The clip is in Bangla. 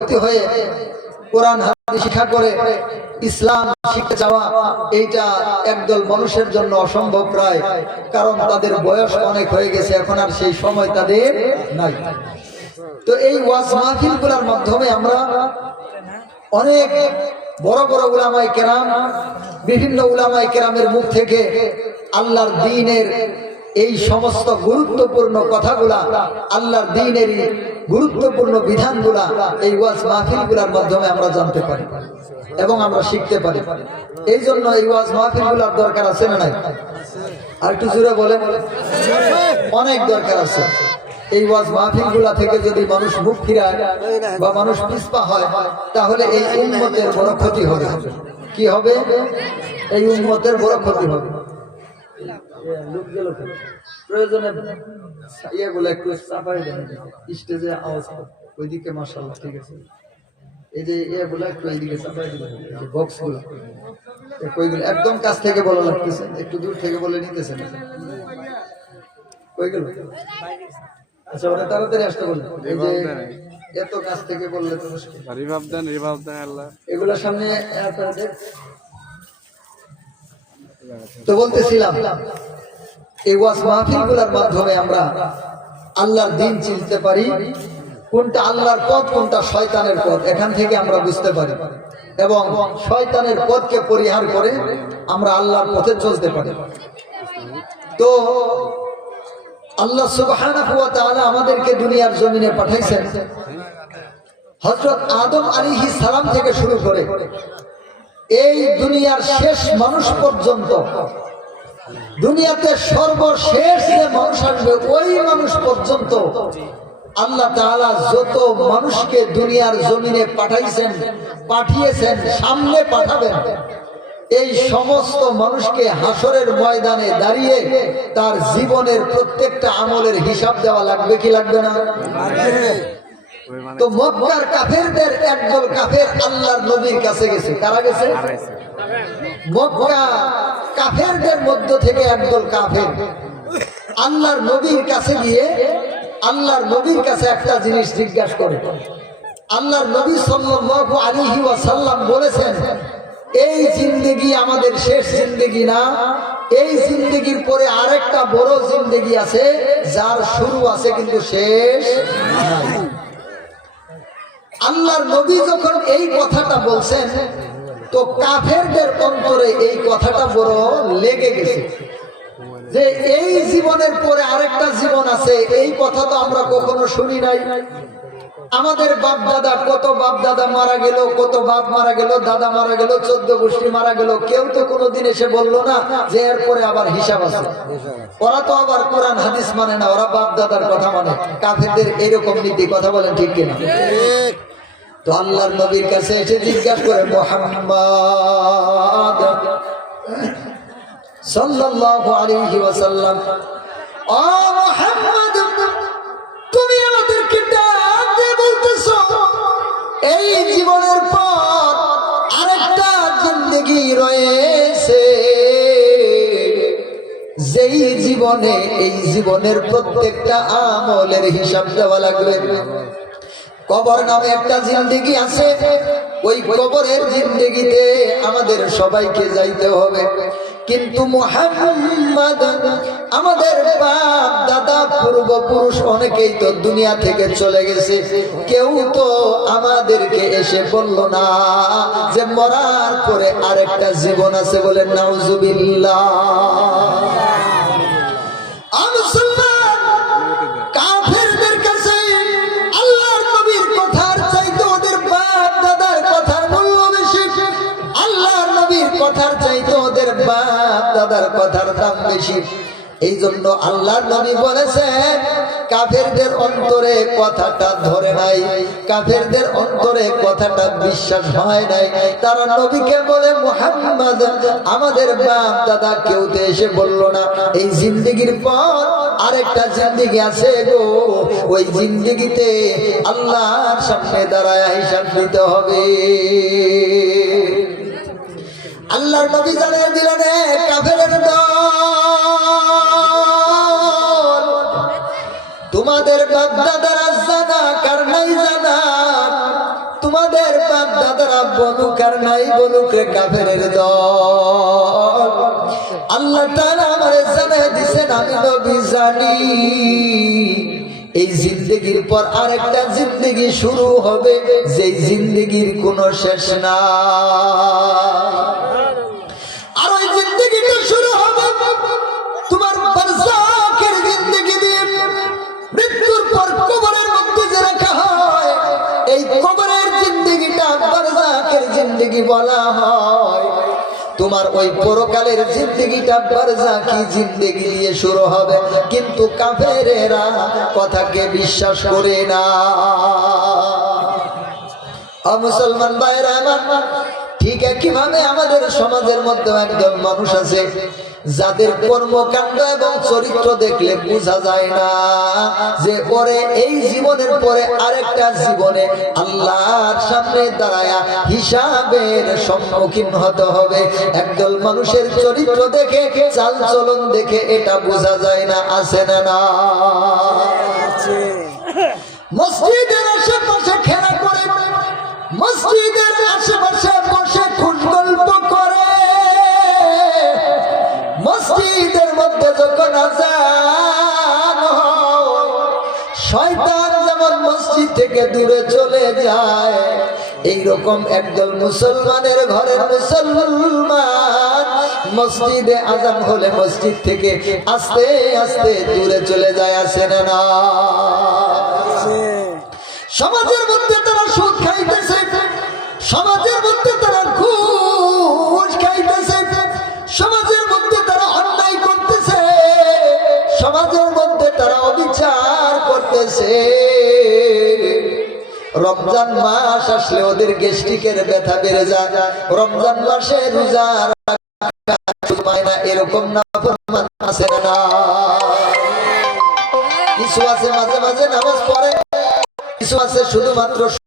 হয়ে কোরআন হাদিস শিক্ষা করে ইসলাম শিখতে যাওয়া এইটা একদল মানুষের জন্য অসম্ভব প্রায়, কারণ তাদের বয়স অনেক হয়ে গেছে, এখন আর সেই সময় তাদের নাই। তো এই ওয়াজ মাহফিলগুলোর মাধ্যমে আমরা অনেক বড় বড় উলামায়ে কেরাম, বিভিন্ন উলামায়ে কেরামের মুখ থেকে আল্লাহর দ্বীনের এই সমস্ত গুরুত্বপূর্ণ কথাগুলা, আল্লাহর দ্বীনের গুরুত্বপূর্ণ বিধানগুলা এই ওয়াজ মাহফিলগুলোর মাধ্যমে আমরা জানতে পারি এবং আমরা শিখতে পারি। এই জন্য এই ওয়াজ মাহফিলগুলোর দরকার আছে না নাই? আর একটু জোরে বলেন। অনেক দরকার আছে। এই ওয়াজ মাহফিলগুলা থেকে যদি মানুষ মুখ ফিরায় বা মানুষ পিছপা হয়, তাহলে এই উম্মতের বড় ক্ষতি হবে। কি হবে? এই উম্মতের বড় ক্ষতি হবে। প্রয়োজনে ইয়েগুলো একটু চাপাই দেন স্টেজে, আওয়াজ ওইদিকে। মাশাআল্লাহ, ঠিক আছে। এই যে ইয়েগুলো একটু এইদিকে চাপাই দিবেন, বক্সগুলো কইগুলো একদম কাছ থেকে বলা লাগতেছে, একটু দূর থেকে বলে নিতেছেন। কইগুলো আচ্ছা, ওরা তাড়াতাড়ি আসতে বললেন। এই যে এত কাছ থেকে বললে তো মুশকিল। রিভাব দেন আল্লাহ, এগুলোর সামনে তো বলতেছিলাম এই ওয়াজ মাহফিলগুলোর মাধ্যমে আমরা আল্লাহর দ্বীন চিনতে পারি, কোনটা আল্লাহর পথ কোনটা শয়তানের পথ, এখান থেকে আমরা বুঝতে পারি এবং শয়তানের পথকে পরিহার করে আমরা আল্লাহর পথে চলতে পারি। তো আল্লাহ সুবহানাহু ওয়া তাআলা আমাদেরকে দুনিয়ার জমিনে পাঠাইছেন হযরত আদম আলাইহিস সালাম থেকে শুরু করে এই দুনিয়ার শেষ মানুষ পর্যন্ত, দুনিয়াতে সর্বশেষ যে মানুষ আসবে ওই মানুষ পর্যন্ত আল্লাহ তাআলা যত মানুষকে দুনিয়ার জমিনে পাঠিয়েছেন, সামনে পাঠাবেন, এই সমস্ত মানুষকে হাসরের ময়দানে দাঁড়িয়ে তার জীবনের প্রত্যেকটা আমলের হিসাব দেওয়া লাগবে কি লাগবে না? তো মক্কার কাফেরদের একদল কাফের আল্লাহর নবীর কাছে গেছে। কারা গেছে? মক্কা কাফেরদের মধ্য থেকে একদল কাফের আল্লাহর নবীর কাছে গিয়ে আল্লাহর নবীর কাছে একটা জিনিস জিজ্ঞাসা করে। আল্লাহর নবী সাল্লাল্লাহু আলাইহি ওয়াসাল্লাম বলেছেন, এই জিন্দেগি আমাদের শেষ জিন্দেগি না, এই জিন্দেগির পরে আরেকটা বড় জিন্দেগি আছে, যার শুরু আছে কিন্তু শেষ নাই। আল্লাহর নবী যখন এই কথাটা বলছেন, তো কাফেরদের অন্তরে এই কথাটা বড় লেগে গেছে যে এই জীবনের পরে আরেকটা জীবন আছে, এই কথা তো আমরা কখনো শুনি নাই। আমাদের বাপ দাদা, কত বাপ দাদা মারা গেল, কত বাপ মারা গেল, দাদা মারা গেল, 14 গোষ্ঠী মারা গেল, কেউ তো কোনোদিন এসে বললো না যে এরপরে আবার হিসাব আছে। ওরা তো আবার কোরআন হাদিস মানে না, ওরা বাপ দাদার কথা মানে। কাফেরদের এরকম নীতি, কথা বলেন ঠিক কিনা? তো আল্লাহর নবীর কাছে এসে জিজ্ঞাসা করে, মুহাম্মদ সাল্লাল্লাহু আলাইহি ওয়াসাল্লাম, ও মুহাম্মদ, তুমি আমাদেরকে ডাক দিয়ে বলতেছো এই জীবনের পর আরেকটা জিন্দেগি রয়েছে, যেই জীবনে এই জীবনের প্রত্যেকটা আমলের হিসাব দেওয়া লাগবে। কবর নামে একটা জিন্দেগি আছে, ওই কবরের জিন্দেগিতে আমাদের সবাইকে যাইতে হবে। কিন্তু মুহাম্মদ, আমাদের বাপ দাদা পূর্বপুরুষ অনেকেই তো দুনিয়া থেকে চলে গেছে, কেউ তো আমাদেরকে এসে বলল না যে মরার পরে আরেকটা জীবন আছে। বলেন নাউজুবিল্লাহ। কাফেরদের কাছে আল্লাহর নবীর কথার চাইতে ওদের বাপ দাদার কথার মূল্য বেশি, আল্লাহর নবীর কথার চাইতে ওদের বাপ দাদার কথার দাম বেশি। এই জন্য আল্লাহর নবী বলেছেন, কাফেরদের অন্তরে কথাটা ধরে নাই, কাফেরদের অন্তরে কথাটা বিশ্বাস হয় নাই। তারা নবীকে বলে, মুহাম্মদ, আমাদের বাপ দাদা কেউ তো এসে বলল না এই জিন্দেগির পর আরেকটা জিন্দেগি আছে গো, ওই জিন্দেগিতে আল্লাহর সামনে দাঁড়ায় হিসাব দিতে হবে। আল্লাহর নবী জানিয়ে দিলেন, কাফেরের দল, তোমাদের বাপ দাদারা জানা কার নাই জানা, তোমাদের বাপ দাদারা বলুক আর নাই বলুক রে কাফেরের দল, আল্লাহ তাআলা আমারে জানাই দিয়েছেন আমি নবী জানি এই জিন্দেগির পর আরেকটা জিন্দেগি শুরু হবে, যেই জিন্দেগির কোনো শেষ না। আর ওই জিন্দেগিটা শুরু হবে তোমার বারজাখের জিন্দেগি দিয়ে। মৃত্যুর পর কবরের মধ্যে যে রাখা হয়, এই কবরের জিন্দেগিটা বারজাখের জিন্দেগি বলা হয়। তোমার ওই পরকালের জিন্দেগিটা বারজাখি জিন্দেগি দিয়ে শুরু হবে, কিন্তু কাফেরেরা কথাকে বিশ্বাস করে না। মুসলমান ভাইরা আমার, ঠিক একইভাবে আমাদের সমাজের মধ্যে একজন মানুষ আছে যাদের কর্মকাণ্ড এবং চরিত্র দেখলে বোঝা যায় না যে পরে এই জীবনের পরে আরেকটা জীবনে আল্লাহর সামনে দাঁড়ায়া হিসাবের সম্মুখীন হতে হবে। একদল মানুষের চরিত্র দেখে, চাল চলন দেখে এটা বোঝা যায় না, আছে না? না, মসজিদের আশেপাশে খেলা করে, মসজিদের আশেপাশে বসে খুন গল্প করে, মসজিদের মধ্যে যখন আযান হয় শয়তান যেমন মসজিদ থেকে দূরে চলে যায়, এইরকম একদল মুসলমানের ঘরের মুসলমান মসজিদে আযান হলে মসজিদ থেকে আস্তে আস্তে দূরে চলে যায়, আছে না? না, সমাজের মধ্যে তারা সুদ খাইতেছে, সমাজের মধ্যে তারা ঘুষ খাইতেছে, সমাজের মধ্যে তারা অন্যায় করতেছে, সমাজের মধ্যে তারা অবিচার করতেছে। রমজান মাস আসলে ওদের গ্যাস্ট্রিকের ব্যথা বেড়ে যায়, রমজান মাসে রোজা রাখা না, এরকম না ফরমান আছে না? কিছু আছে মাঝে মাঝে নামাজ পড়ে, কিছু আছে শুধুমাত্র